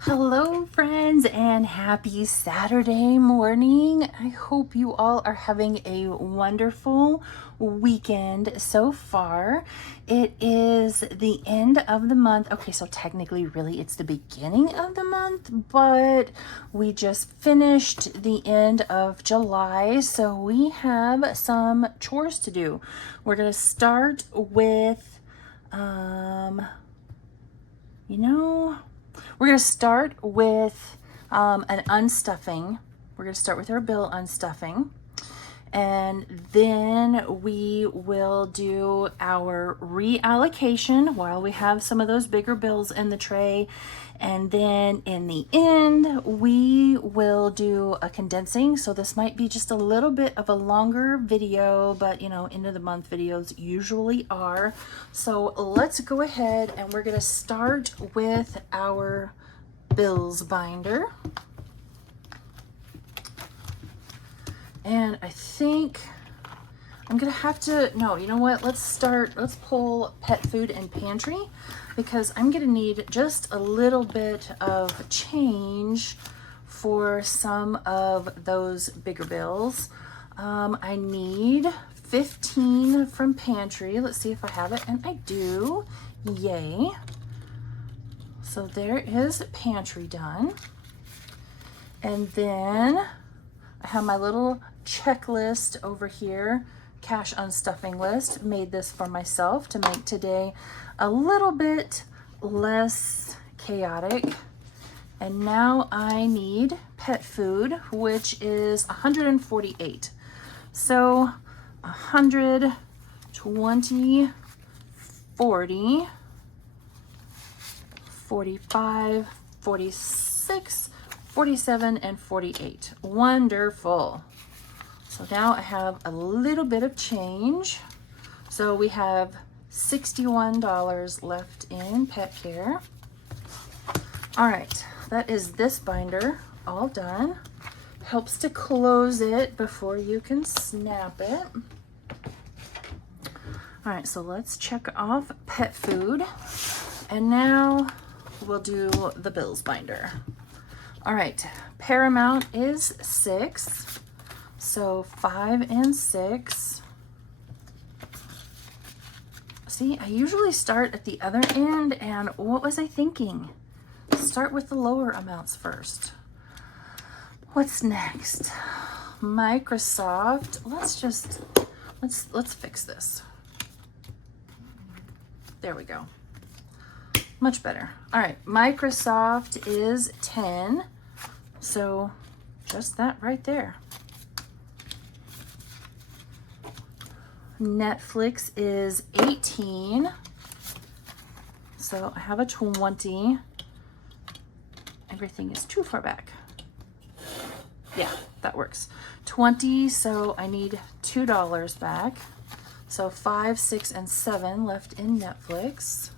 Hello friends and happy Saturday morning. I hope you all are having a wonderful weekend so far. It is the end of the month. Okay, so technically really it's the beginning of the month, but we just finished the end of July, so we have some chores to do. We're going to start with we're going to start with an unstuffing. We're going to start with our bill unstuffing. And then we will do our reallocation while we have some of those bigger bills in the tray. And then in the end, we will do a condensing. So this might be just a little bit of a longer video, but you know, end of the month videos usually are. So let's go ahead and we're going to start with our bills binder. And I think I'm gonna have to, no, you know what? Let's pull pet food and pantry, because I'm gonna need just a little bit of change for some of those bigger bills. I need 15 from pantry. Let's see if I have it, and I do. Yay. So there is pantry done. And then I have my little checklist over here, cash unstuffing list. Made this for myself to make today a little bit less chaotic. And now I need pet food, which is 148. So 100, 20, 40, 45, 46, 47, and 48. Wonderful. So now I have a little bit of change. So we have $61 left in pet care. All right, that is this binder all done. Helps to close it before you can snap it. All right, so let's check off pet food. And now we'll do the bills binder. All right, Paramount is 6, so 5 and 6. See, I usually start at the other end, and what was I thinking? Start with the lower amounts first. What's next? Microsoft. Let's fix this. There we go. Much better. All right, Microsoft is 10. So just that right there. Netflix is 18. So I have a 20. Everything is too far back. Yeah, that works. 20, so I need $2 back. So 5, 6, and 7 left in Netflix.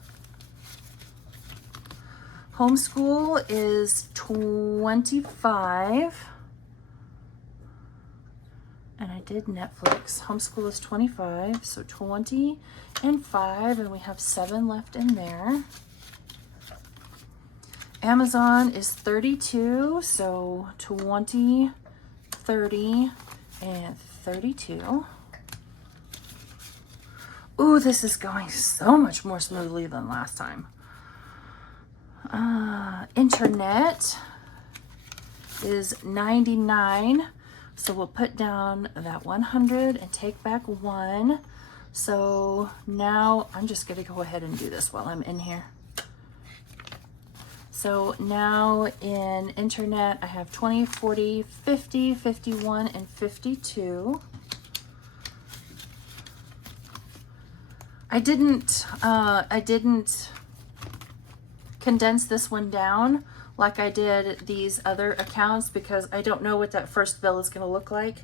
Homeschool is 25. And I did Netflix. Homeschool is 25, so 20 and 5, and we have 7 left in there. Amazon is 32, so 20, 30, and 32. Ooh, this is going so much more smoothly than last time. Internet is 99, so we'll put down that 100 and take back 1. So now I'm just going to go ahead and do this while I'm in here. So now in internet I have 20, 40, 50, 51, and 52. I didn't condense this one down like I did these other accounts because I don't know what that first bill is going to look like.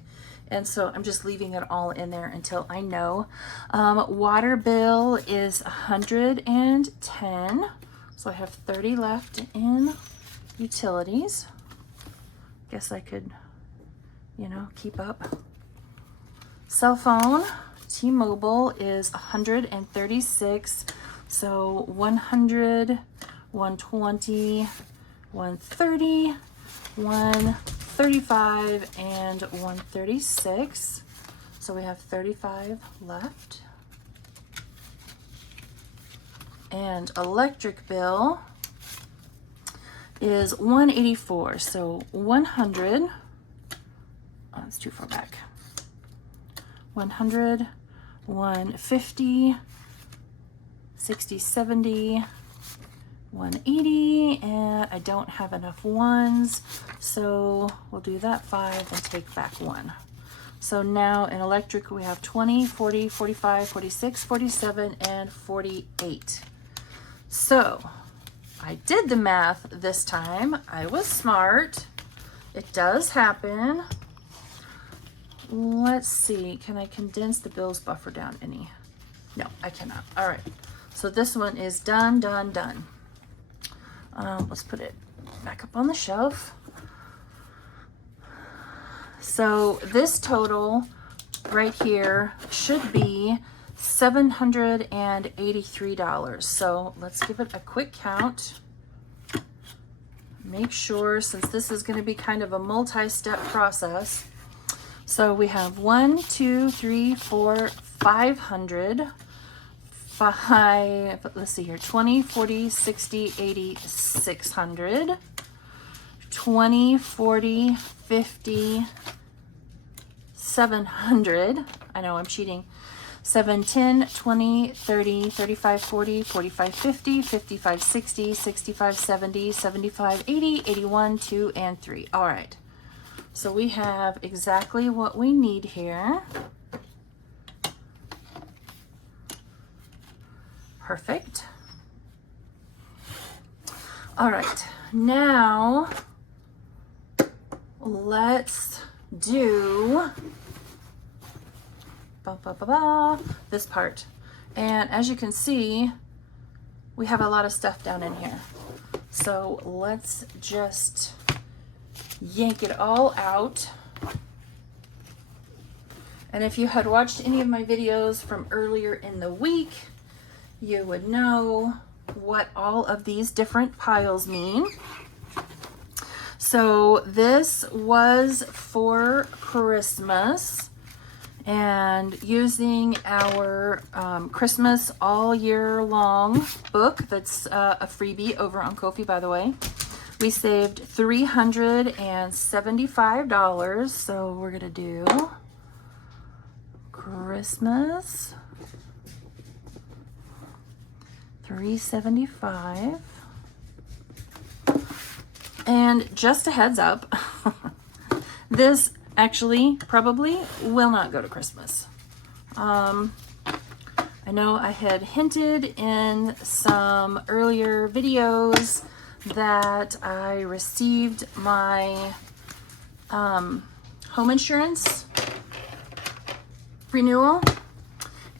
And so I'm just leaving it all in there until I know. Water bill is 110. So I have 30 left in utilities. Guess I could, keep up. Cell phone, T-Mobile is 136. So 100, 120, 130, 135, and 136. So we have 35 left. And electric bill is 184. So 100, oh, that's too far back. 100, 150, 60, 70, 180, and I don't have enough ones, so we'll do that 5 and take back 1. So now in electric we have 20, 40, 45, 46, 47, and 48. So I did the math this time. I was smart. It does happen. Let's see, can I condense the bills buffer down any? No, I cannot. All right, so this one is done, done, done. Let's put it back up on the shelf. So this total right here should be $783. So let's give it a quick count. Make sure, since this is going to be kind of a multi-step process. So we have 1, 2, 3, 4, 500. 5, let's see here, 20, 40, 60, 80, 600. 20, 40, 50, 700. I know I'm cheating. 7, 10, 20, 30, 35, 40, 45, 50, 55, 60, 65, 70, 75, 80, 81, 2, and 3. All right. So we have exactly what we need here. Perfect. All right. Now let's do this part. And as you can see, we have a lot of stuff down in here. So let's just yank it all out. And if you had watched any of my videos from earlier in the week, you would know what all of these different piles mean. So this was for Christmas, and using our Christmas all year long book, that's a freebie over on Ko-fi, by the way, we saved $375. So we're gonna do Christmas, $375. And just a heads up, this actually probably will not go to Christmas. I know I had hinted in some earlier videos that I received my home insurance renewal,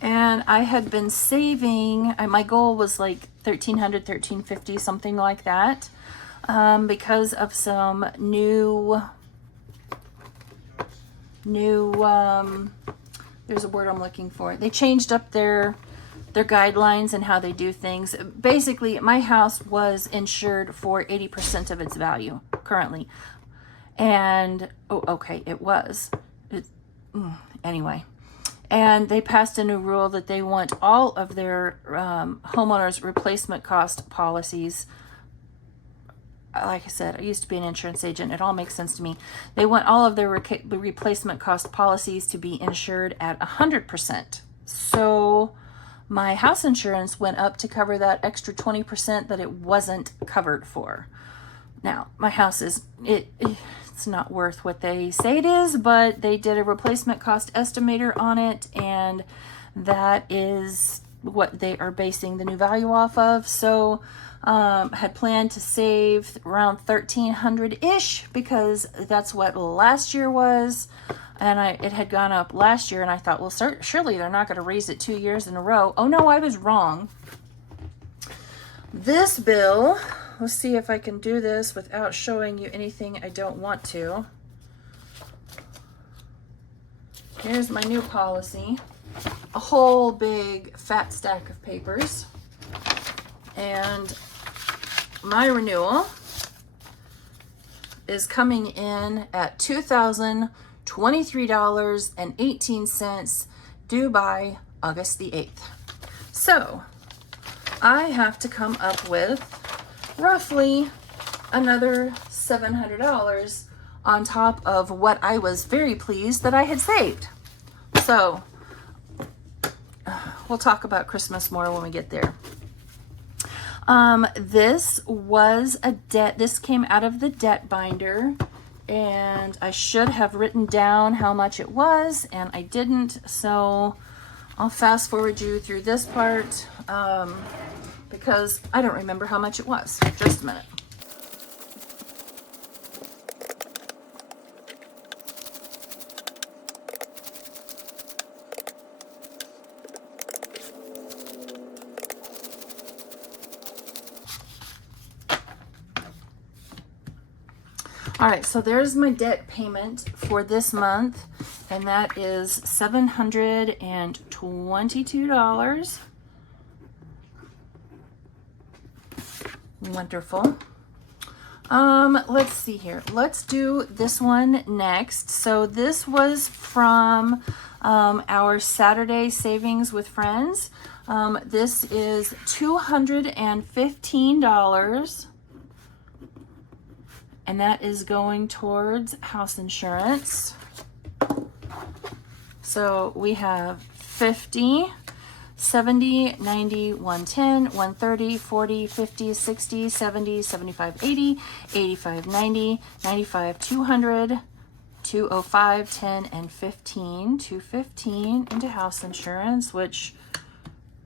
and I had been saving, my goal was like $1,300, $1,350, something like that, because of some new there's a word I'm looking for. They changed up their guidelines and how they do things. Basically, my house was insured for 80% of its value currently. And, oh, okay, it was. Anyway. And they passed a new rule that they want all of their homeowners replacement cost policies. Like I said, I used to be an insurance agent. It all makes sense to me. They want all of their replacement cost policies to be insured at 100%. So my house insurance went up to cover that extra 20% that it wasn't covered for. Now, my house is, it's not worth what they say it is, but they did a replacement cost estimator on it, and that is what they are basing the new value off of. So had planned to save around $1,300-ish, because that's what last year was, and it had gone up last year, and I thought, well, surely they're not going to raise it 2 years in a row. Oh no, I was wrong. This bill, let's see if I can do this without showing you anything I don't want to. Here's my new policy. A whole big fat stack of papers. And my renewal is coming in at $2,023.18, due by August the 8th. So I have to come up with roughly another $700 on top of what I was very pleased that I had saved. So we'll talk about Christmas more when we get there. This was a debt. This came out of the debt binder, and I should have written down how much it was, and I didn't. So I'll fast forward you through this part because I don't remember how much it was. Just a minute. All right, so there's my debt payment for this month, and that is $722. Wonderful. Let's see here. Let's do this one next. So this was from our Saturday Savings with Friends. This is $215. And that is going towards house insurance. So we have 50, 70, 90, 110, 130, 40, 50, 60, 70, 75, 80, 85, 90, 95, 200, 205, 10, and 15. 215 into house insurance, which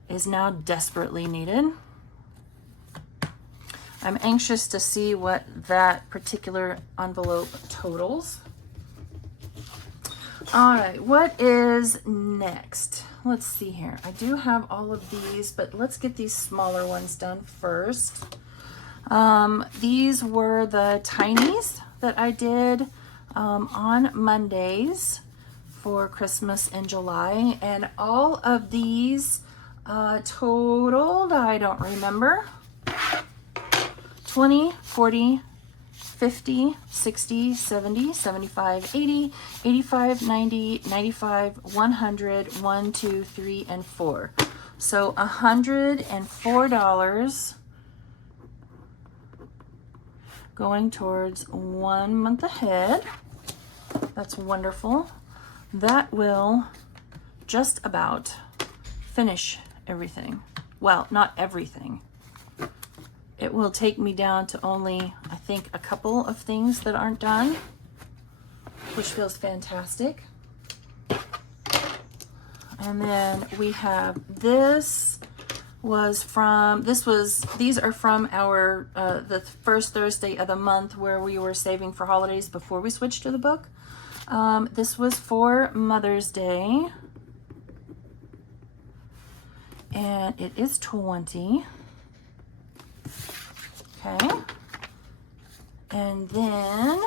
is now desperately needed. I'm anxious to see what that particular envelope totals. All right, what is next? Let's see here. I do have all of these, but let's get these smaller ones done first. These were the tinies that I did on Mondays for Christmas in July. And all of these totaled, I don't remember, 20, 40, 50, 60, 70, 75, 80, 85, 90, 95, 100, 1, 2, 3, and 4. So $104 going towards 1 month ahead. That's wonderful. That will just about finish everything. Well, not everything. It will take me down to only, I think, a couple of things that aren't done, which feels fantastic. And then we have these are from our, the first Thursday of the month where we were saving for holidays before we switched to the book. This was for Mother's Day. And it is 20. Okay, and then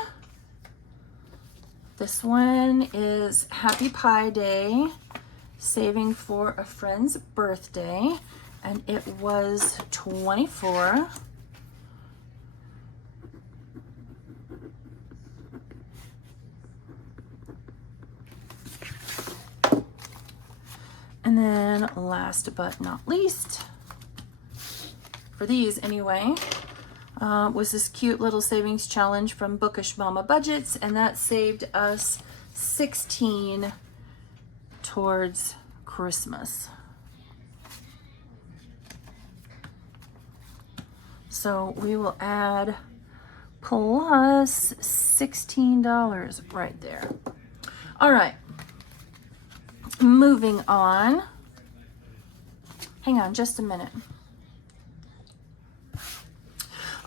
this one is Happy Pie Day, saving for a friend's birthday, and it was 24. And then last but not least, for these anyway, was this cute little savings challenge from Bookish Mama Budgets, and that saved us 16 towards Christmas. So we will add plus $16 right there. All right, moving on. Hang on just a minute.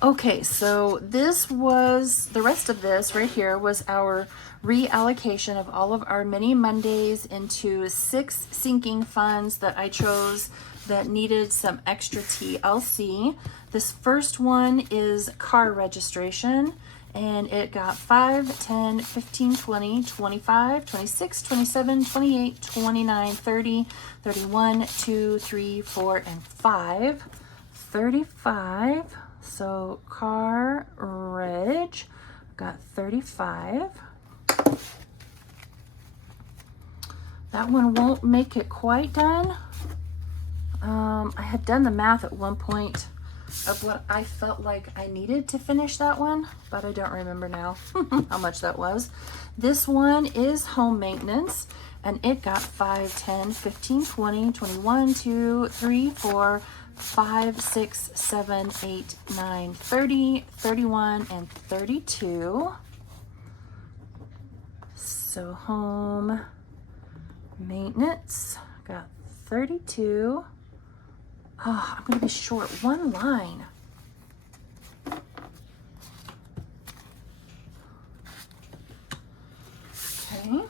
Okay, so this was, the rest of this right here was our reallocation of all of our mini Mondays into 6 sinking funds that I chose that needed some extra TLC. This first one is car registration, And it got 5, 10, 15, 20, 25, 26, 27, 28, 29, 30, 31, 2, 3, 4, and 5. 35. So car reg got 35. That one won't make it quite done. I had done the math at one point of what I felt like I needed to finish that one, but I don't remember now how much that was. This one is home maintenance, and it got 5, 10, 15, 20, 21, 2, 3, 4, 5, 6, 7, 8, 9, 30, 31, and 32. So home maintenance got 32. Oh, I'm going to be short one line. Okay.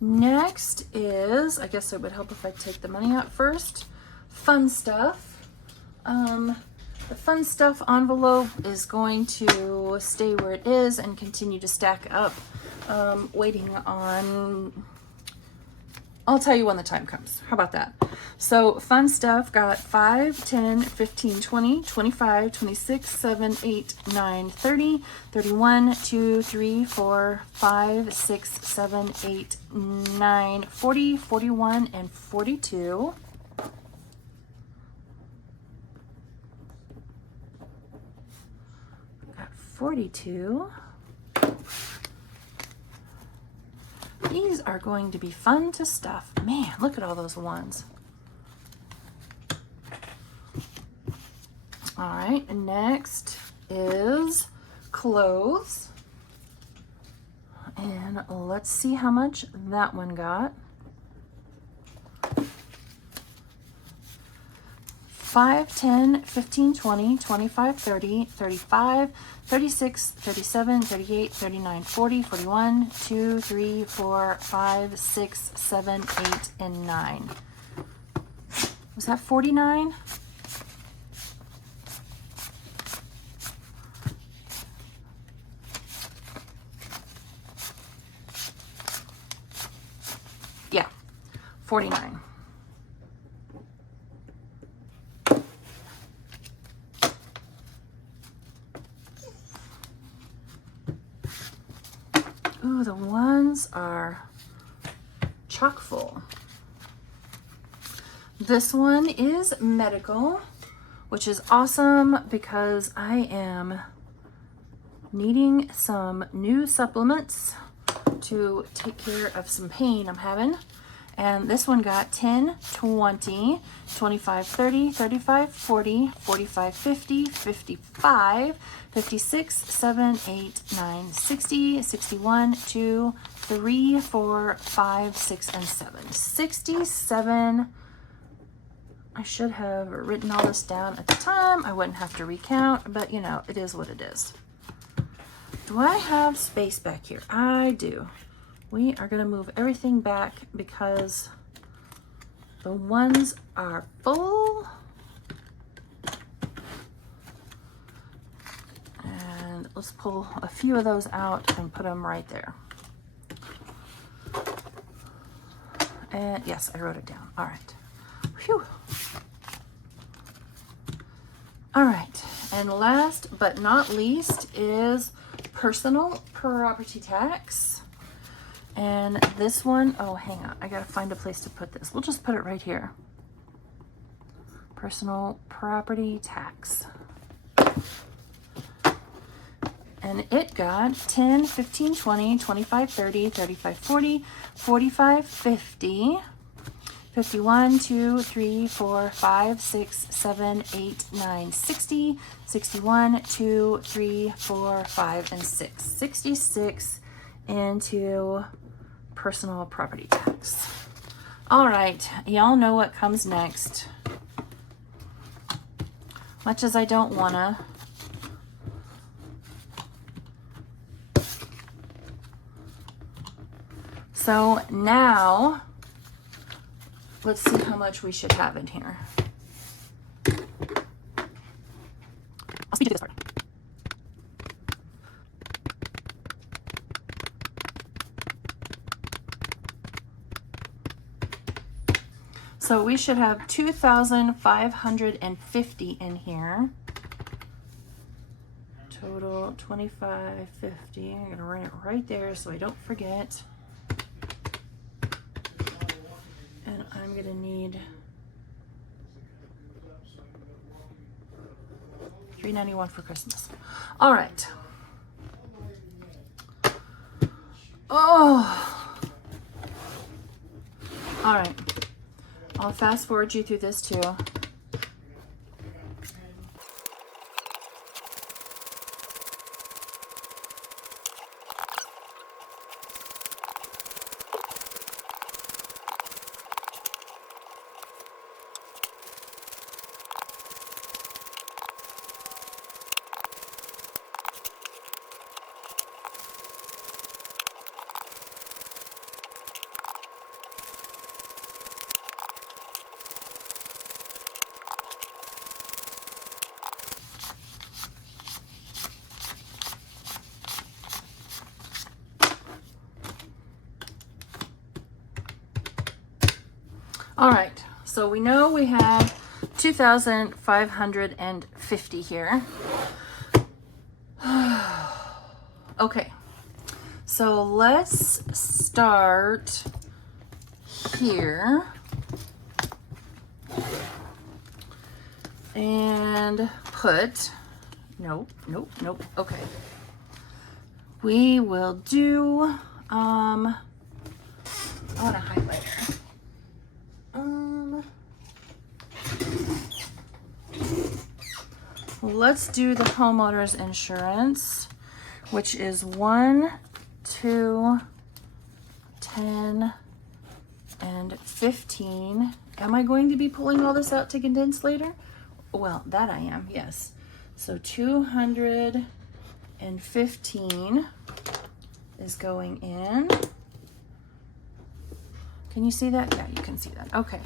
Next is, I guess it would help if I take the money out first. Fun stuff. The fun stuff envelope is going to stay where it is and continue to stack up, waiting on... I'll tell you when the time comes. How about that? So fun stuff got 5, 10, 15, 20, 25, 26, 7, 8, 9, 30, 31, 2, 3, 4, 5, 6, 7, 8, 9, 40, 41, and 42. Got 42. These are going to be fun to stuff. Man, look at all those ones. All right, next is clothes. And let's see how much that one got. 5, 10, 15, 20, 25, 30, 35, 36, 37, 38, 39, 40, 41, 2, 3, 4, 5, 6, 7, 8, and 9. Was that 49? Yeah, 49. Ooh, the ones are chock full. This one is medical, which is awesome because I am needing some new supplements to take care of some pain I'm having. And this one got 10, 20, 25, 30, 35, 40, 45, 50, 55, 56, 7, 8, 9, 60, 61, 2, 3, 4, 5, 6, and 7. 67. I should have written all this down at the time. I wouldn't have to recount, but you know, it is what it is. Do I have space back here? I do. We are going to move everything back because the ones are full. And let's pull a few of those out and put them right there. And yes, I wrote it down. All right. Phew. All right. And last but not least is personal property tax. And this one, oh, hang on. I got to find a place to put this. We'll just put it right here. Personal property tax. And it got 10, 15, 20, 25, 30, 35, 40, 45, 50, 51, 2, 3, 4, 5, 6, 7, 8, 9, 60, 61, 2, 3, 4, 5, and 6. 66 into personal property tax. All right, y'all know what comes next. Much as I don't wanna. So now, let's see how much we should have in here. I'll speed to this part. So we should have 2,550 in here. Total 2,550. I'm gonna write it right there so I don't forget. And I'm gonna need $391 for Christmas. All right. Oh. All right. I'll fast forward you through this too. All right, so we know we have 2,550 here. Okay, so let's start here and put, nope. Okay, we will do, I want a highlighter. Let's do the homeowner's insurance, which is 1, 2, 10, and 15. Am I going to be pulling all this out to condense later? Well, that I am, yes. So 215 is going in. Can you see that? Yeah, you can see that. Okay.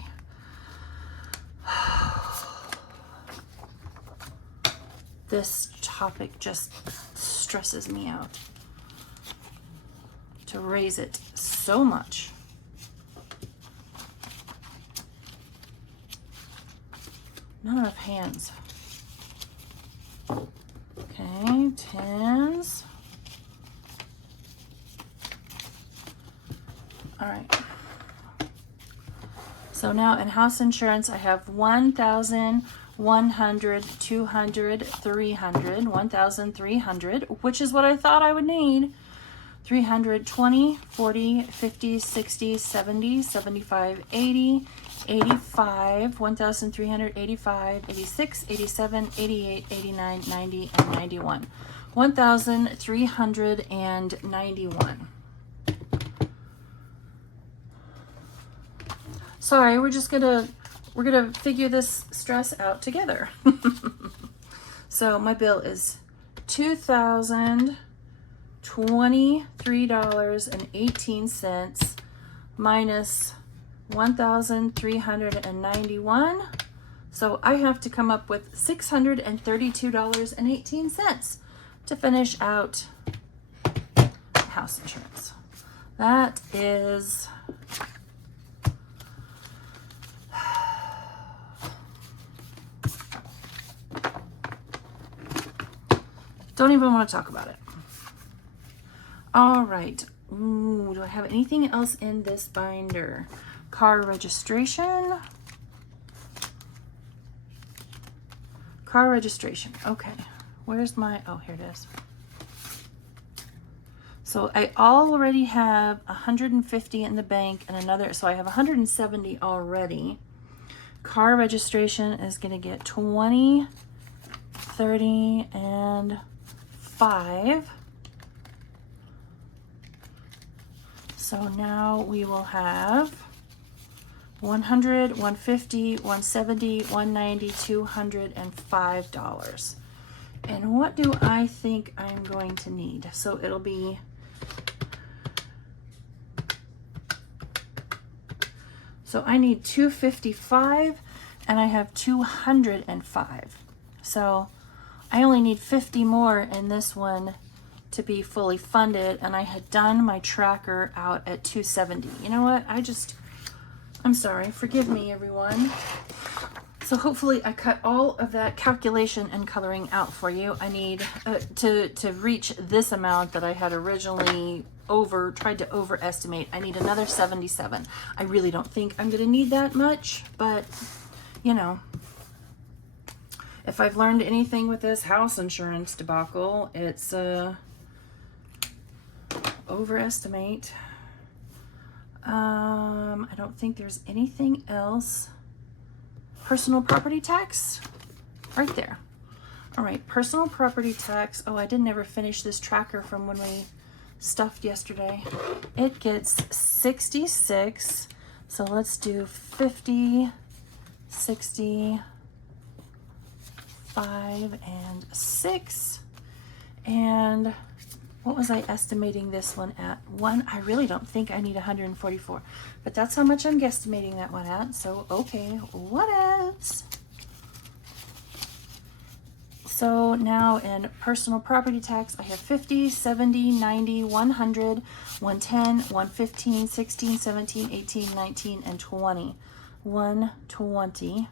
This topic just stresses me out to raise it so much. Not enough hands. Okay, tens. All right. So now in house insurance, I have 1,000, 100, 200, 300, 1,300, which is what I thought I would need. 320, 40, 50, 60, 70, 75, 80, 85, 1,385, 86, 87, 88, 89, 90, and 91. 1,391. Sorry, we're gonna figure this stress out together. So my bill is $2,023.18 minus 1,391. So I have to come up with $632.18 to finish out house insurance. That is don't even want to talk about it. All right. Ooh, do I have anything else in this binder? Car registration. Car registration. Okay. Where's my, oh, here it is. So I already have 150 in the bank and another, so I have 170 already. Car registration is going to get 20, 30, and 5. So now we will have 100, 150, 170, 190, $205. And what do I think I'm going to need? So it'll be I need 255 and I have 205. So I only need 50 more in this one to be fully funded, and I had done my tracker out at 270. You know what? I'm sorry, forgive me everyone. So hopefully I cut all of that calculation and coloring out for you. I need to reach this amount that I had originally tried to overestimate. I need another 77. I really don't think I'm gonna need that much, but you know, if I've learned anything with this house insurance debacle, it's overestimate. I don't think there's anything else. Personal property tax, right there. All right, personal property tax. Oh, I didn't ever finish this tracker from when we stuffed yesterday. It gets 66. So let's do 50, 60, 5, and 6. And what was I estimating this one at? I really don't think I need 144, but that's how much I'm guesstimating that one at. So, okay, what else? So now in personal property tax, I have 50, 70, 90, 100, 110, 115, 16, 17, 18, 19, and 20. 120.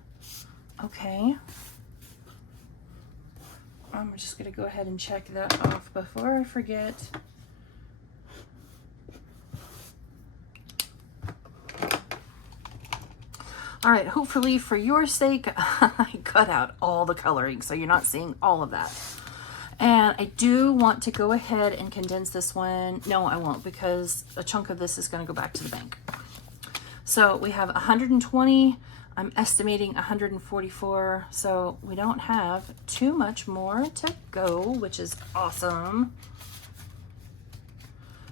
Okay. I'm just going to go ahead and check that off before I forget. All right, hopefully for your sake, I cut out all the coloring so you're not seeing all of that. And I do want to go ahead and condense this one. No, I won't, because a chunk of this is going to go back to the bank. So we have 120. I'm estimating 144, so we don't have too much more to go, which is awesome.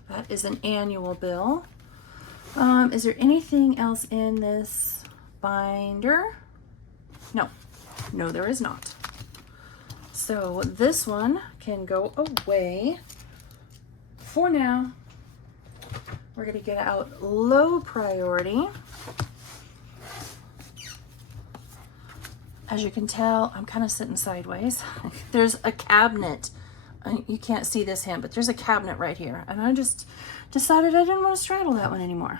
That is an annual bill. Is there anything else in this binder? No, there is not. So this one can go away for now. We're going to get out low priority. As you can tell, I'm kind of sitting sideways. There's a cabinet. You can't see this hand, but there's a cabinet right here. And I just decided I didn't want to straddle that one anymore.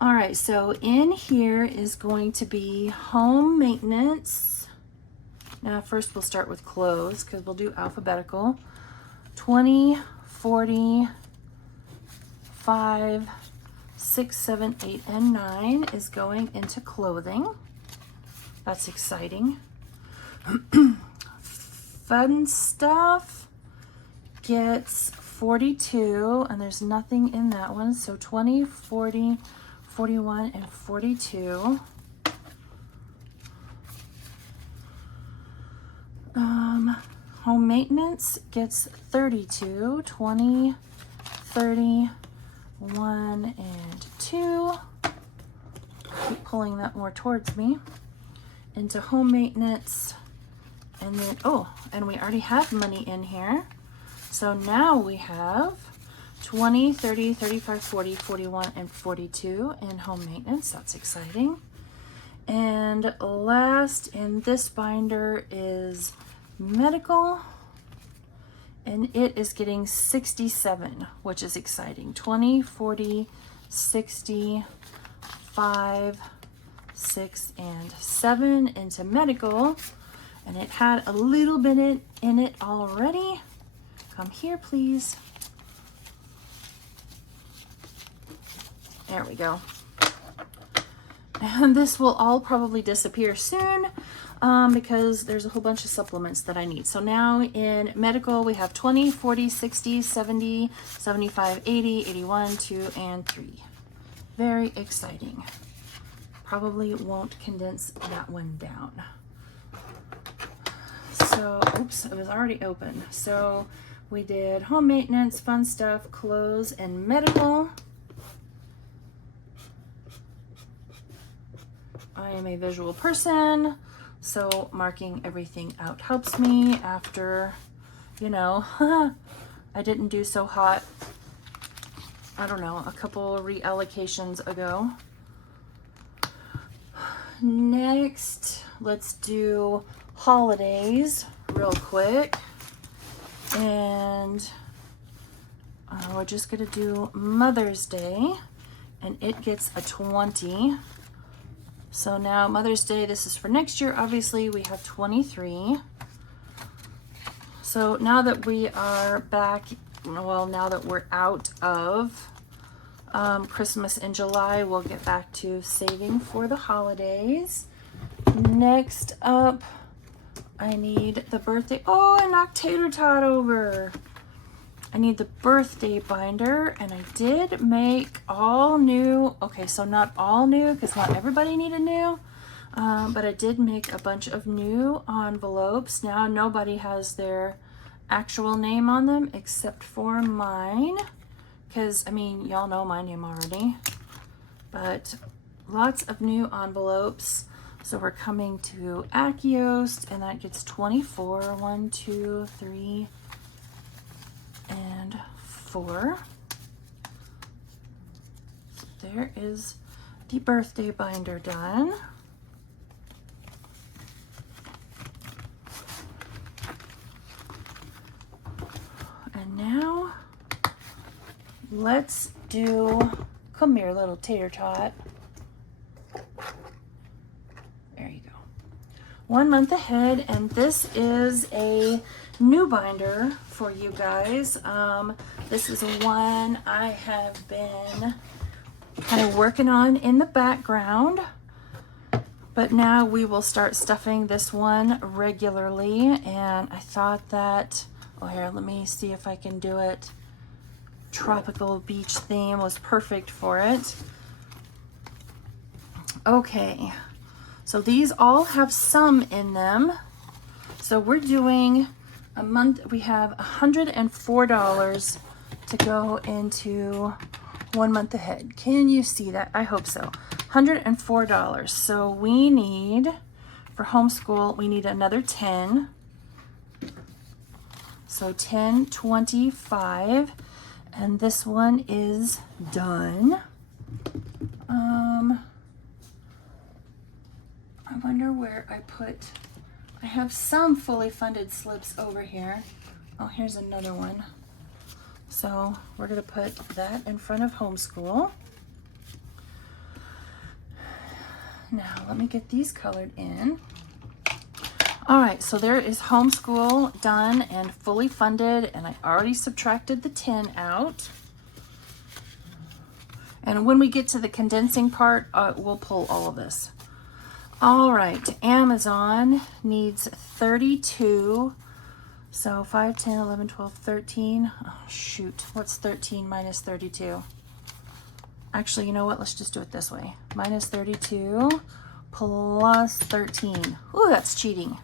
All right, so in here is going to be home maintenance. Now, first we'll start with clothes because we'll do alphabetical. 20, 40, 5, 6, 7, 8, and 9 is going into clothing. That's exciting. Fun stuff gets 42, and there's nothing in that one. So 20, 40, 41, and 42. Home maintenance gets 32, 20, 30, 1, and 2. Keep pulling that more towards me. Into home maintenance, and then, oh, and we already have money in here. So now we have 20, 30, 35, 40, 41, and 42 in home maintenance. That's exciting. And last in this binder is medical, and it is getting 67, which is exciting. 20, 40, 60, 5, 6, and 7 into medical, and it had a little bit in it already. Come here, please. There we go. And this will all probably disappear soon because there's a whole bunch of supplements that I need. So now in medical, we have 20, 40, 60, 70, 75, 80, 81, 2, and 3. Very exciting. Probably won't condense that one down. So, oops, it was already open. So we did home maintenance, fun stuff, clothes, and medical. I am a visual person, so marking everything out helps me after, you know, I didn't do so hot, I don't know, a couple reallocations ago. Next, let's do holidays real quick. And we're just going to do Mother's Day. And it gets a 20. So now Mother's Day, this is for next year, obviously, we have 23. So now that we are back, well, now that we're out of Christmas in July, we'll get back to saving for the holidays. Next up, I need the birthday. Oh, I knocked Tater Tot over. I need the birthday binder, and I did make all new. Okay, so not all new, because not everybody needed new, but I did make a bunch of new envelopes. Now nobody has their actual name on them except for mine, because I mean, y'all know my name already, but lots of new envelopes. So we're coming to Akios, and that gets 24. 1, 2, 3, and 4. So there is the birthday binder done. And now let's do, come here, little tater tot. There you go. 1 month ahead, and this is a new binder for you guys. This is one I have been kind of working on in the background, but now we will start stuffing this one regularly, and I thought that, oh, here, let me see if I can do it. Tropical beach theme was perfect for it. Okay, so these all have some in them. So we're doing a month, we have $104 to go into 1 month ahead. Can you see that? I hope so. $104. So we need, for homeschool, we need another 10. So 10, 25, and this one is done. I wonder where I put, I have some fully funded slips over here. Oh, here's another one. So we're gonna put that in front of homeschool. Now let me get these colored in. All right, so there is homeschool done and fully funded, and I already subtracted the 10 out. And when we get to the condensing part, we'll pull all of this. All right, Amazon needs 32. So 5, 10, 11, 12, 13. Oh, shoot, what's 13 minus 32? Actually, you know what? Let's just do it this way. Minus 32 plus 13. Ooh, that's cheating.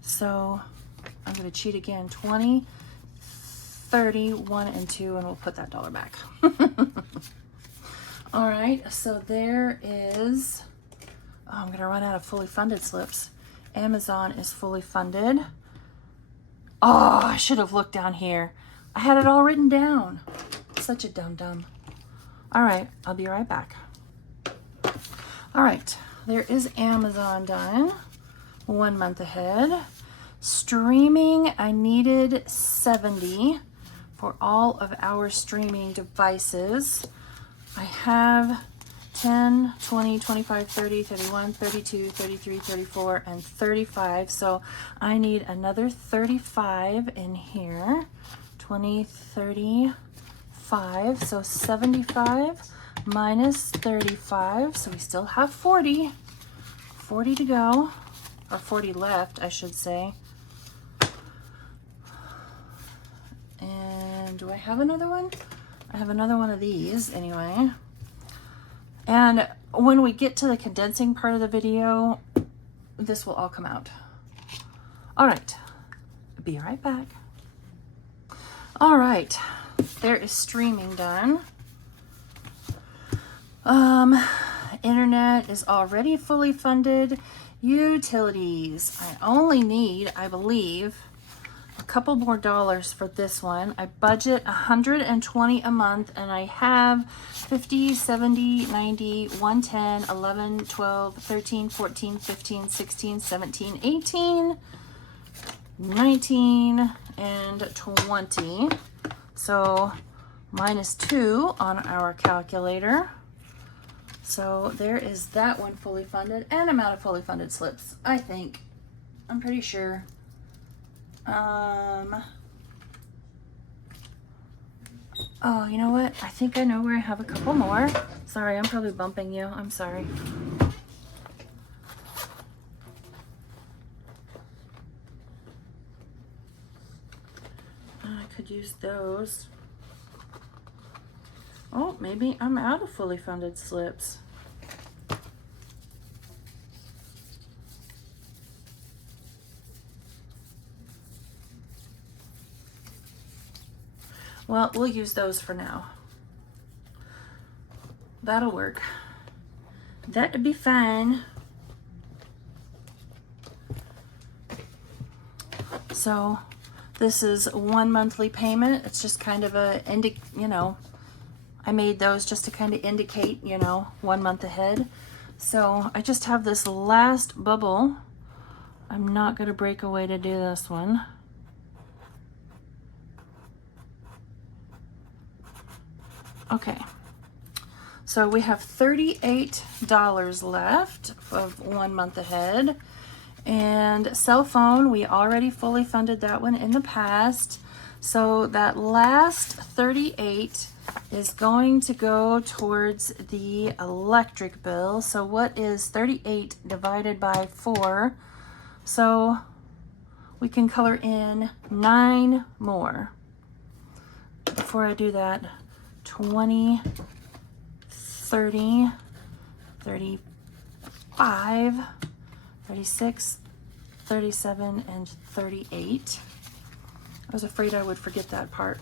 So I'm going to cheat again. 20, 30, 1, and 2, and we'll put that dollar back. All right, so there is, oh, I'm going to run out of fully funded slips. Amazon is fully funded. Oh, I should have looked down here. I had it all written down. Such a dum-dum. All right, I'll be right back. All right, there is Amazon done. 1 month ahead. Streaming, I needed 70 for all of our streaming devices. I have 10, 20, 25, 30, 31, 32, 33, 34, and 35. So I need another 35 in here. 20, 35. So 75 minus 35. So we still have 40. 40 to go. Or 40 left, I should say. And do I have another one? I have another one of these anyway. And when we get to the condensing part of the video, this will all come out. All right, be right back. All right, there is streaming done. Internet is already fully funded. Utilities, I only need, I believe, a couple more dollars for this one. I budget $120 a month, and I have 50, 70, 90, 110, 11, 12, 13, 14, 15, 16, 17, 18, 19, and 20. So -2 on our calculator. So there is that one fully funded, and I'm out of fully funded slips, I think. I'm pretty sure. Oh, you know what? I think I know where I have a couple more. Sorry, I'm probably bumping you. I'm sorry. I could use those. Oh, maybe I'm out of fully funded slips. Well, we'll use those for now. That'll work. That'd be fine. So this is one monthly payment. It's just kind of a, you know, I made those just to kind of indicate, you know, 1 month ahead. So I just have this last bubble. I'm not going to break away to do this one. Okay. So we have $38 left of 1 month ahead. And cell phone, we already fully funded that one in the past. So that last 38 is going to go towards the electric bill. So what is 38 divided by 4? So we can color in 9 more. Before I do that, 20, 30, 35, 36, 37, and 38. I was afraid I would forget that part.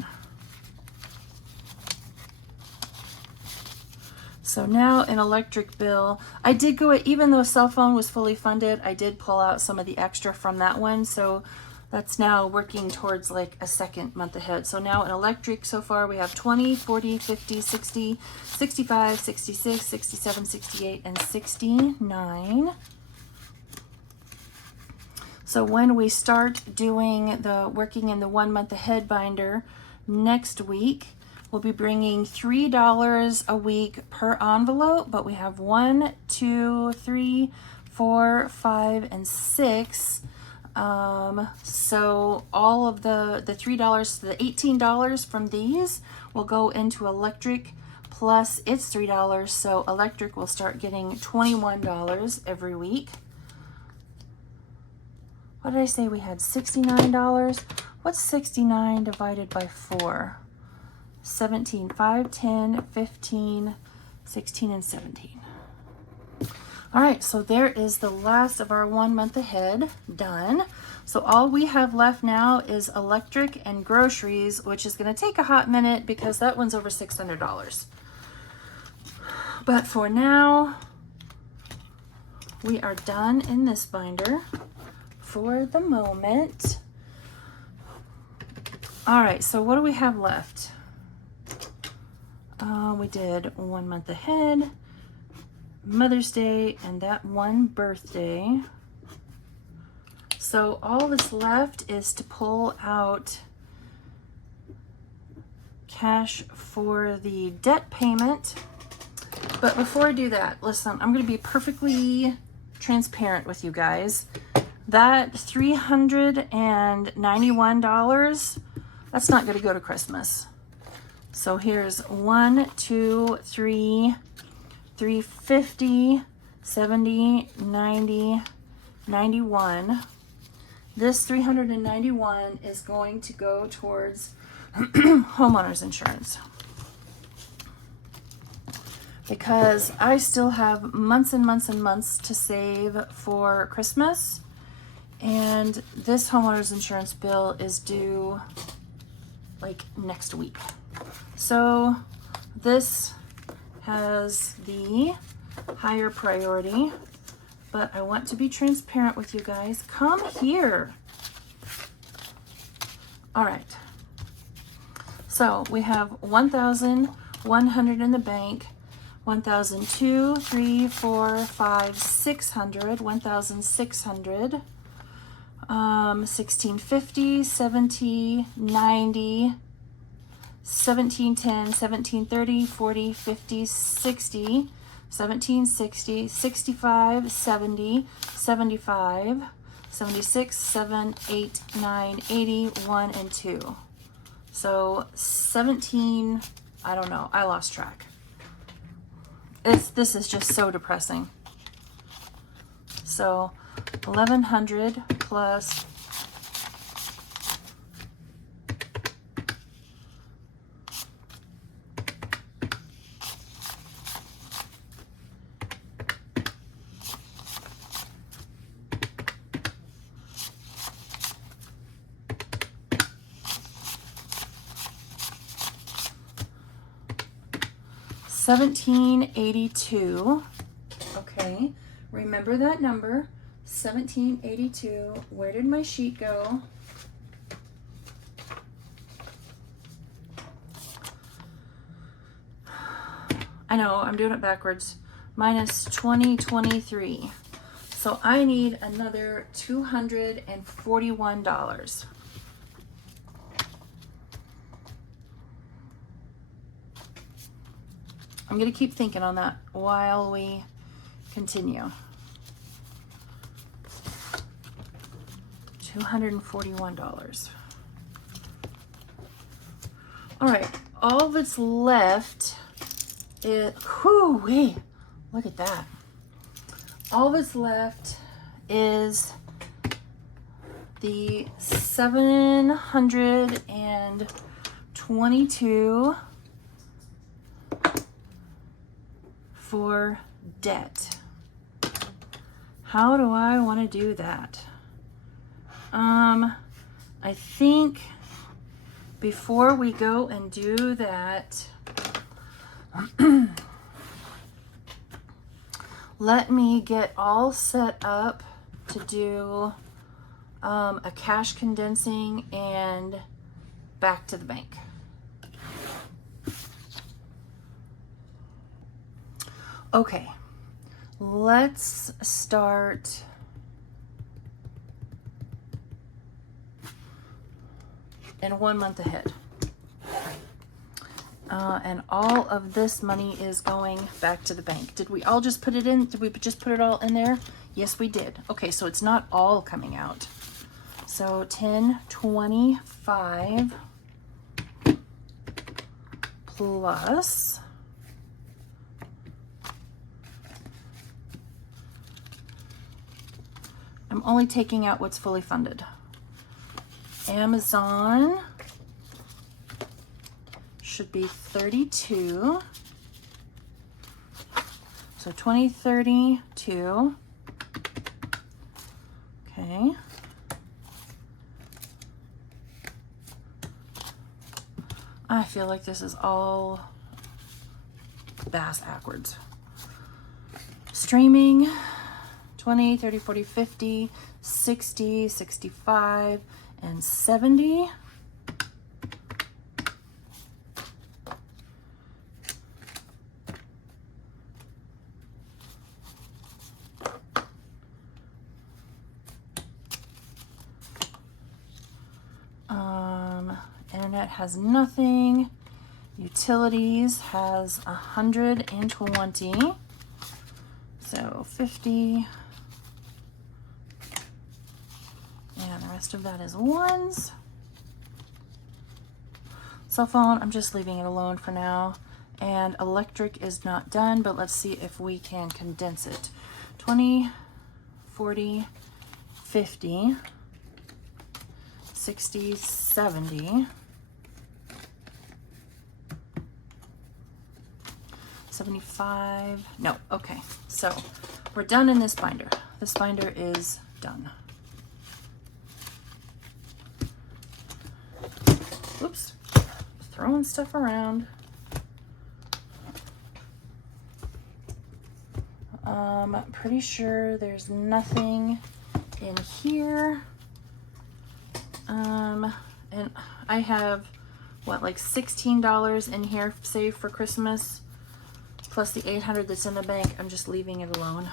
So now an electric bill, I did go, even though cell phone was fully funded, I did pull out some of the extra from that one. So that's now working towards like a second month ahead. So now in electric, so far we have 20, 40, 50, 60, 65, 66, 67, 68, and 69. So when we start doing the working in the 1 month ahead binder next week, we'll be bringing $3 a week per envelope, but we have 1, 2, 3, 4, 5, and 6. So all of the $3, the $18 from these will go into electric, plus it's $3. So electric will start getting $21 every week. What did I say? We had $69. What's 69 divided by 4? 17, 5, 10, 15, 16, and 17. All right, so there is the last of our 1 month ahead done. So all we have left now is electric and groceries, which is going to take a hot minute because that one's over $600. But for now, we are done in this binder for the moment. All right, so what do we have left? We did 1 month ahead, Mother's Day, and that one birthday. So all that's left is to pull out cash for the debt payment. But before I do that, listen, I'm going to be perfectly transparent with you guys. That $391, that's not going to go to Christmas. So here's 1, 2, 3, 350, 70, 90, 91. This 391 is going to go towards homeowners insurance, because I still have months and months and months to save for Christmas, and this homeowners insurance bill is due like next week. So this has the higher priority, but I want to be transparent with you guys. Come here. All right. So we have 1,100 in the bank, 1,002, 3, 4, 5, 600, 1,600, 1650, 70, 90, 1710, 1730, 40, 50, 60, 1760, 65, 70, 75, 76, 7, 8, 9, 80, 1, and 2. So 17, I don't know, I lost track. This is just so depressing. So 1100 plus 1782. Okay, remember that number, 1782. Where did my sheet go? I know, I'm doing it backwards. Minus 2023. So I need another $241. I'm going to keep thinking on that while we continue. $241. All right, all that's left is, whoo-wee, look at that. All that's left is the 722 for debt. How do I want to do that? I think before we go and do that, let me get all set up to do a cash condensing and back to the bank. Okay, let's start in 1 month ahead. And all of this money is going back to the bank. Did we all just put it in? Did we just put it all in there? Yes, we did. Okay, so it's not all coming out. So 1025 plus I'm only taking out what's fully funded. Amazon should be 32. So 2032. Okay. I feel like this is all backwards. Streaming 20, 30, 40, 50, 60, 65, and 70. Internet has nothing. Utilities has 120. So 50. And the rest of that is ones. Cell phone, I'm just leaving it alone for now. And electric is not done, but let's see if we can condense it. 20, 40, 50, 60, 70, 75. No, okay. So we're done in this binder. This binder is done. Oops, throwing stuff around. Pretty sure there's nothing in here. And I have what, like $16 in here saved for Christmas, plus the 800 that's in the bank. I'm just leaving it alone.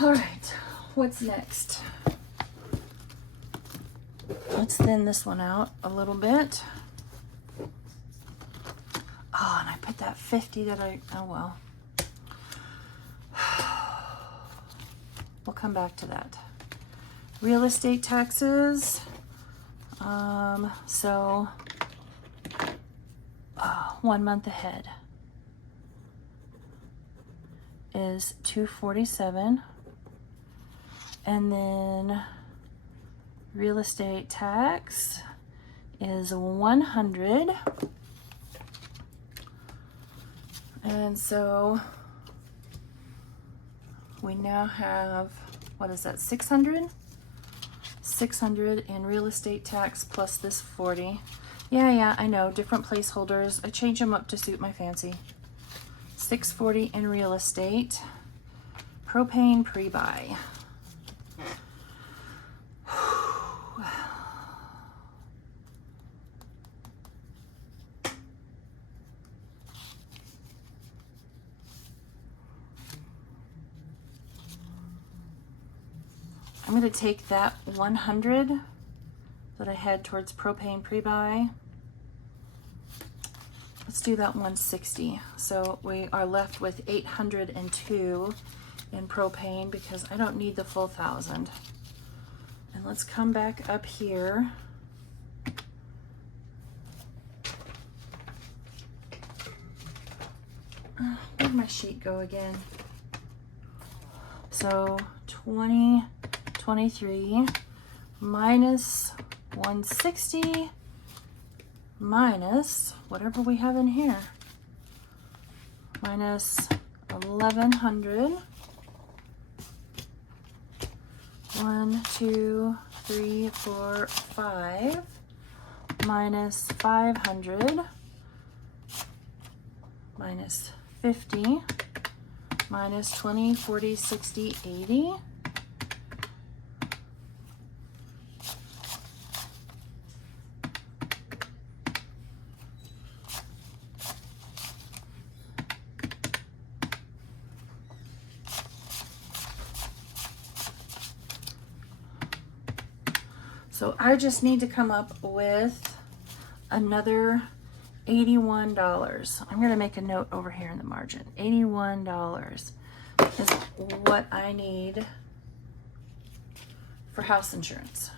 All right, what's next? Let's thin this one out a little bit. Oh, and I put that 50 that oh well. We'll come back to that. Real estate taxes. So 1 month ahead is 247, and then real estate tax is 100, and so we now have, what is that, 600 in real estate tax plus this 40. Yeah, I know, different placeholders. I change them up to suit my fancy. 640 in real estate. Propane pre-buy. I'm going to take that 100 that I had towards propane pre-buy. Let's do that 160. So we are left with 802 in propane because I don't need the full 1,000. And let's come back up here. Where'd my sheet go again? So 2023 minus 160 minus whatever we have in here, minus 1,100. 1, 2, 3, 4, 5 minus 500 minus 50 minus 20, 40, 60, 80. So I just need to come up with another $81. I'm going to make a note over here in the margin. $81 is what I need for house insurance.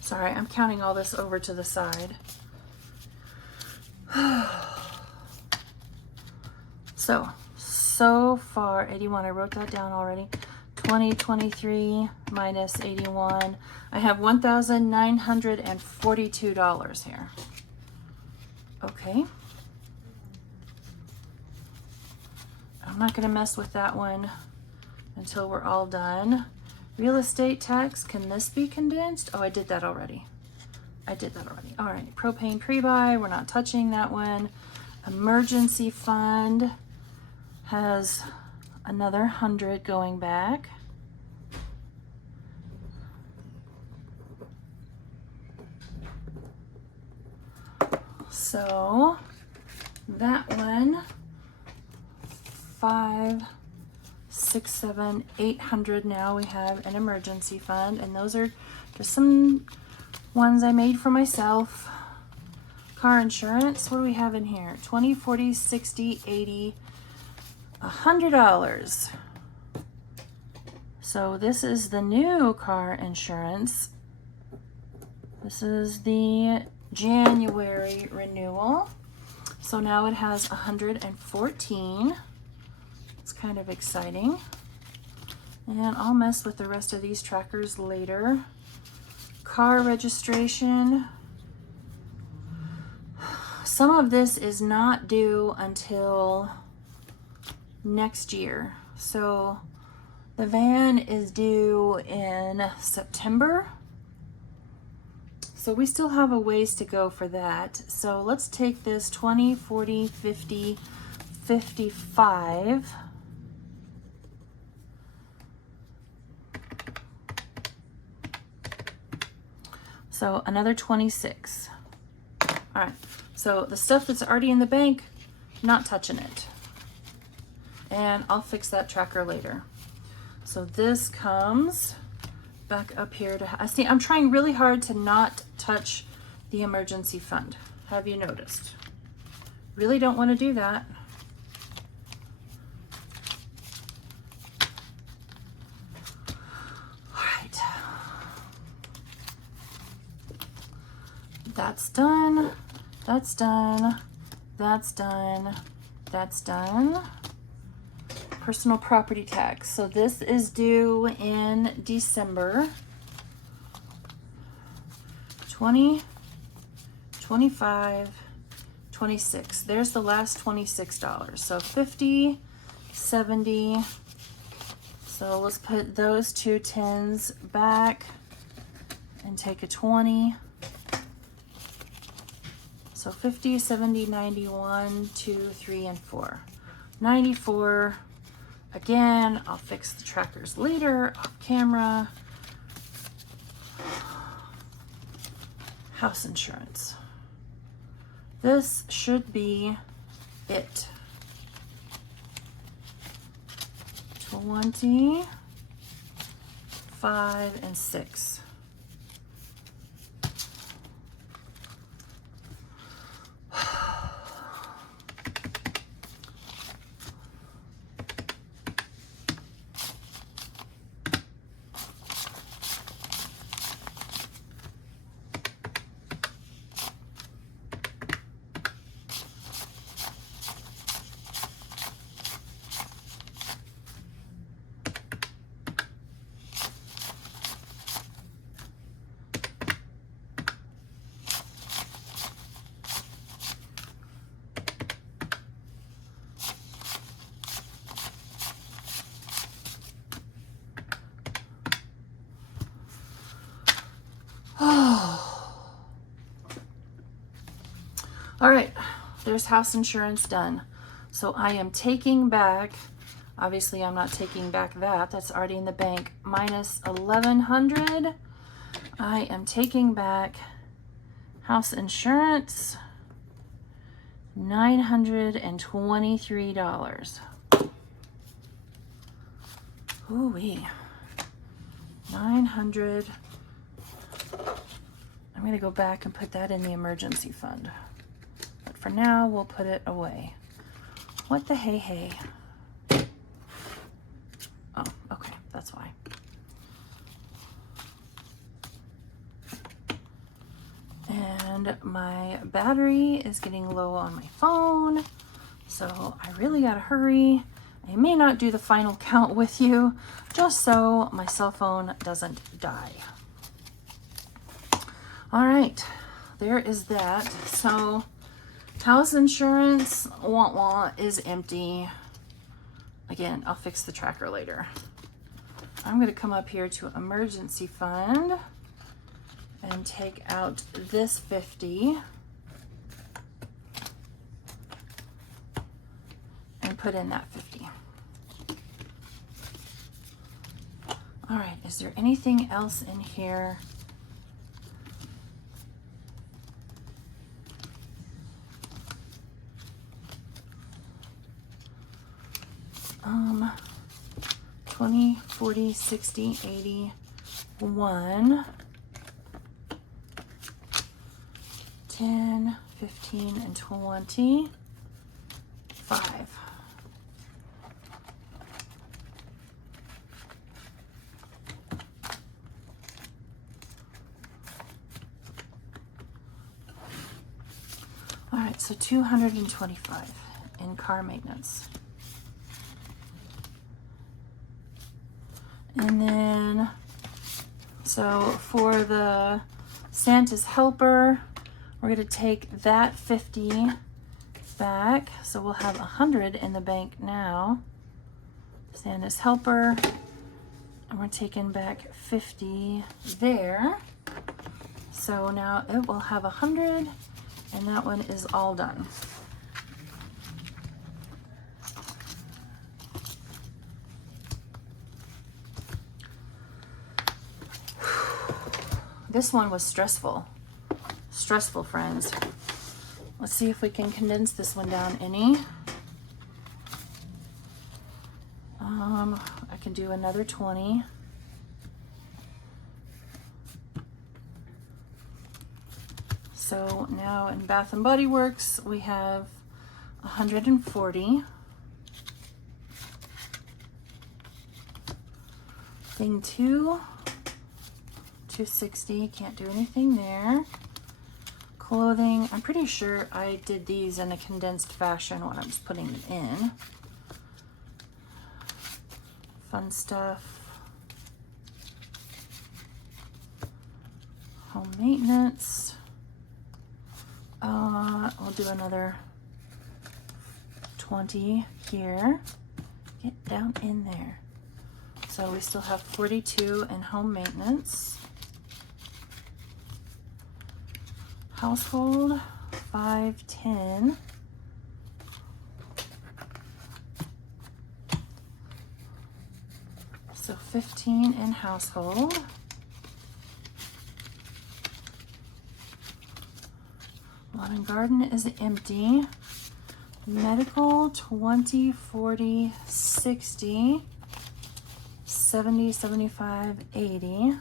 Sorry, I'm counting all this over to the side. So far, 81, I wrote that down already. 2023 minus 81. I have $1,942 here. Okay. I'm not going to mess with that one until we're all done. Real estate tax, can this be condensed? Oh, I did that already. All right, propane pre-buy, we're not touching that one. Emergency fund has another 100 going back. So that one, 5, 6, 7, 800 now we have an emergency fund, and those are just some ones I made for myself. Car insurance, what do we have in here? 20, 40, 60, 80, $100. So this is the new car insurance. This is the January renewal. So now it has 114. It's kind of exciting. And I'll mess with the rest of these trackers later. Car registration. Some of this is not due until next year. So the van is due in September. So we still have a ways to go for that. So let's take this 20, 40, 50, 55. So another 26. All right, so the stuff that's already in the bank, not touching it. And I'll fix that tracker later. So this comes back up here to, I see, I'm trying really hard to not touch the emergency fund. Have you noticed? Really don't want to do that. All right. That's done. That's done. That's done. That's done. Personal property tax. So this is due in December. 20, 25, 26. There's the last $26. So 50, 70. So let's put those two tens back and take a 20. So 50, 70, 91, 2, 3, and 4. 94. Again, I'll fix the trackers later off camera. House insurance. This should be it. 20, 5, and 6. All right, there's house insurance done. So I am taking back, obviously I'm not taking back that, that's already in the bank, minus 1,100. I am taking back house insurance, $923. Ooh-wee. 900. I'm gonna go back and put that in the emergency fund. But for now, we'll put it away. What the hey? Oh, okay, that's why. And my battery is getting low on my phone, so I really gotta hurry. I may not do the final count with you, just so my cell phone doesn't die. All right, there is that. So house insurance, is empty. Again, I'll fix the tracker later. I'm gonna come up here to emergency fund and take out this 50 and put in that 50. All right, is there anything else in here? Um, 20, 40, 60, 80, 1, 10, 15, and 20, 5. All right, so 225 in car maintenance. And then, so for the Santa's helper, we're gonna take that 50 back. So we'll have 100 in the bank now. Santa's helper, and we're taking back 50 there. So now it will have 100, and that one is all done. This one was stressful. Stressful, friends. Let's see if we can condense this one down any. I can do another 20. So now in Bath and Body Works, we have 140. Thing 2, 260, can't do anything there. Clothing, I'm pretty sure I did these in a condensed fashion when I was putting them in. Fun stuff. Home maintenance. We'll do another 20 here. Get down in there. So we still have 42 in home maintenance. Household, 510. So 15 in household. Lawn and garden is empty. Medical, 20, 40, 60, 70, 75, 80.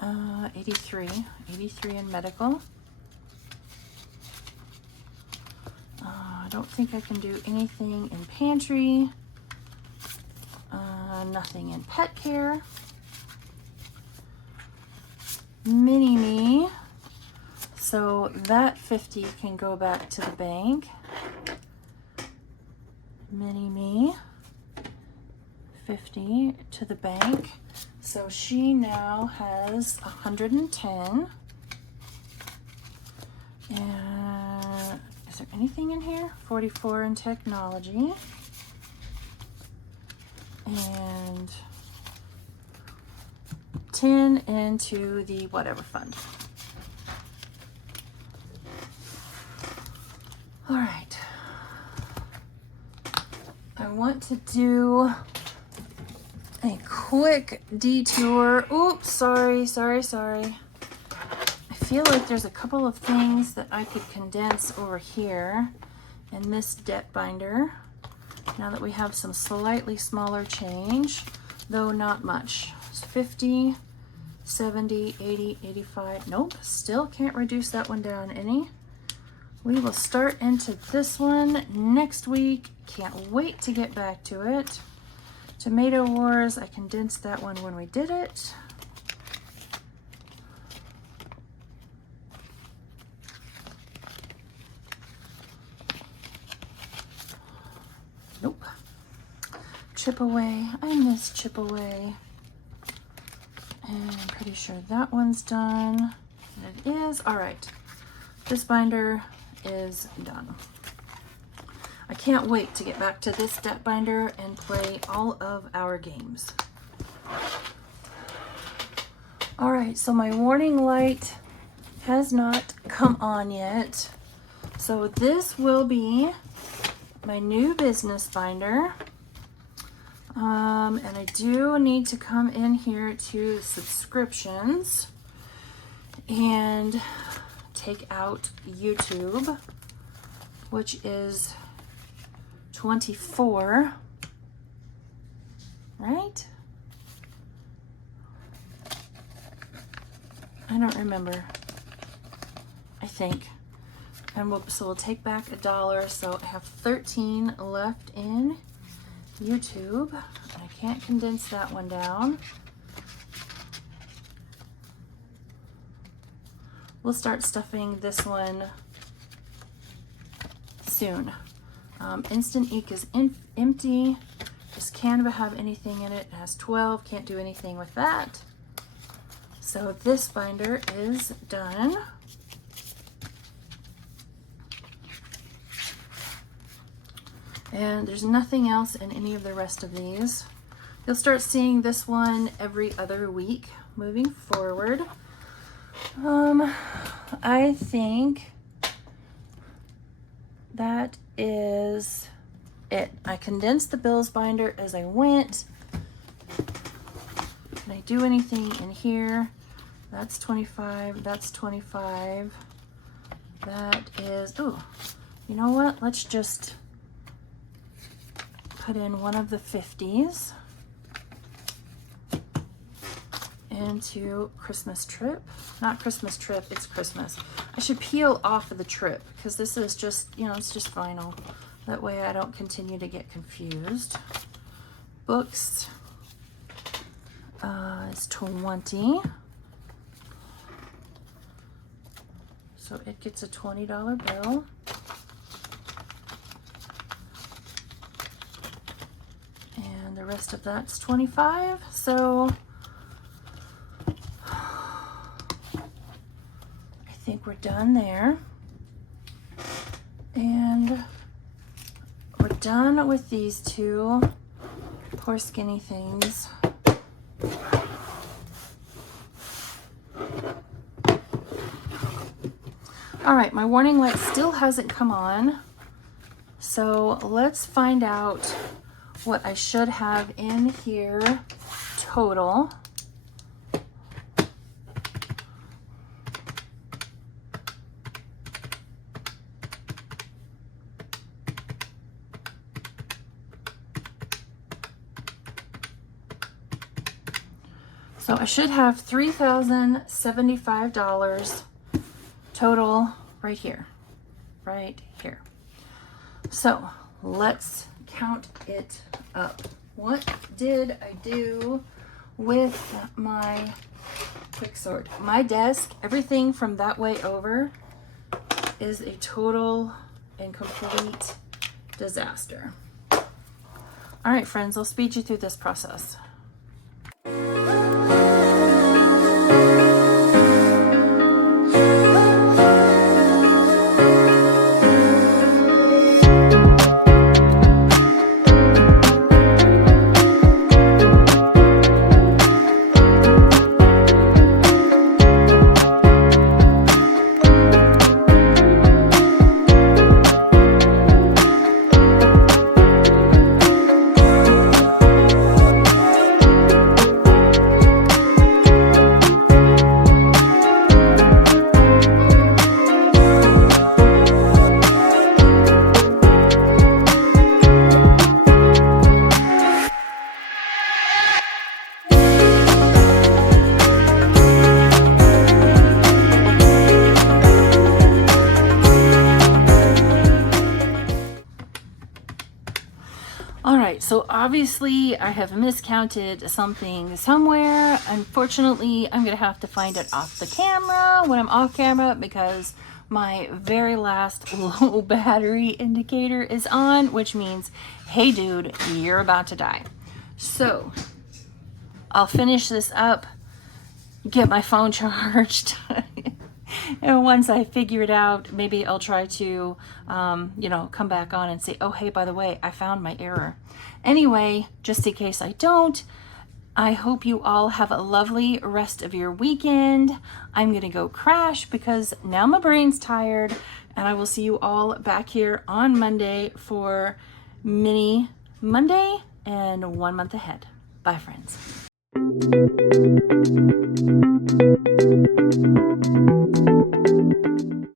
Uh, 83 in medical. I don't think I can do anything in pantry. Nothing in pet care. Mini me. So that 50 can go back to the bank. Mini me. 50 to the bank. So she now has 110. And is there anything in here? 44 in technology. And 10 into the whatever fund. All right. I want to do a quick detour. Oops, sorry. I feel like there's a couple of things that I could condense over here in this debt binder. Now that we have some slightly smaller change, though not much. So 50, 70, 80, 85. Nope, still can't reduce that one down any. We will start into this one next week. Can't wait to get back to it. Tomato Wars, I condensed that one when we did it. Nope. Chip away. I miss chip away. And I'm pretty sure that one's done. It is. All right. This binder is done. I can't wait to get back to this debt binder and play all of our games. All right. So my warning light has not come on yet. So this will be my new business binder. And I do need to come in here to subscriptions and take out YouTube, which is 24, right? I don't remember. I think. And we'll take back $1, so I have 13 left in YouTube. I can't condense that one down. We'll start stuffing this one soon. Instant Ink is empty. Does Canva have anything in it? It has 12. Can't do anything with that. So this binder is done. And there's nothing else in any of the rest of these. You'll start seeing this one every other week moving forward. I think that is it. I condensed the bills binder as I went. Can I do anything in here? That's 25, that's 25. That is, oh, you know what? Let's just put in one of the 50s. into Christmas trip. Not Christmas trip, it's Christmas. I should peel off of the trip because this is just, you know, it's just vinyl. That way I don't continue to get confused. Books is 20. So it gets a $20 bill. And the rest of that's 25. So I think we're done there. And we're done with these two poor skinny things. All right, my warning light still hasn't come on. So let's find out what I should have in here total. So I should have $3,075 total right here, right here. So let's count it up. What did I do with my quick sort? My desk, everything from that way over is a total and complete disaster. All right, friends, I'll speed you through this process. All right, so obviously I have miscounted something somewhere. Unfortunately, I'm gonna have to find it off the camera when I'm off camera because my very last low battery indicator is on, which means, hey dude, you're about to die. So I'll finish this up, get my phone charged. And once I figure it out, maybe I'll try to, you know, come back on and say, oh, hey, by the way, I found my error. Anyway, just in case I don't, I hope you all have a lovely rest of your weekend. I'm going to go crash because now my brain's tired, and I will see you all back here on Monday for Mini Monday and 1 month ahead. Bye, friends.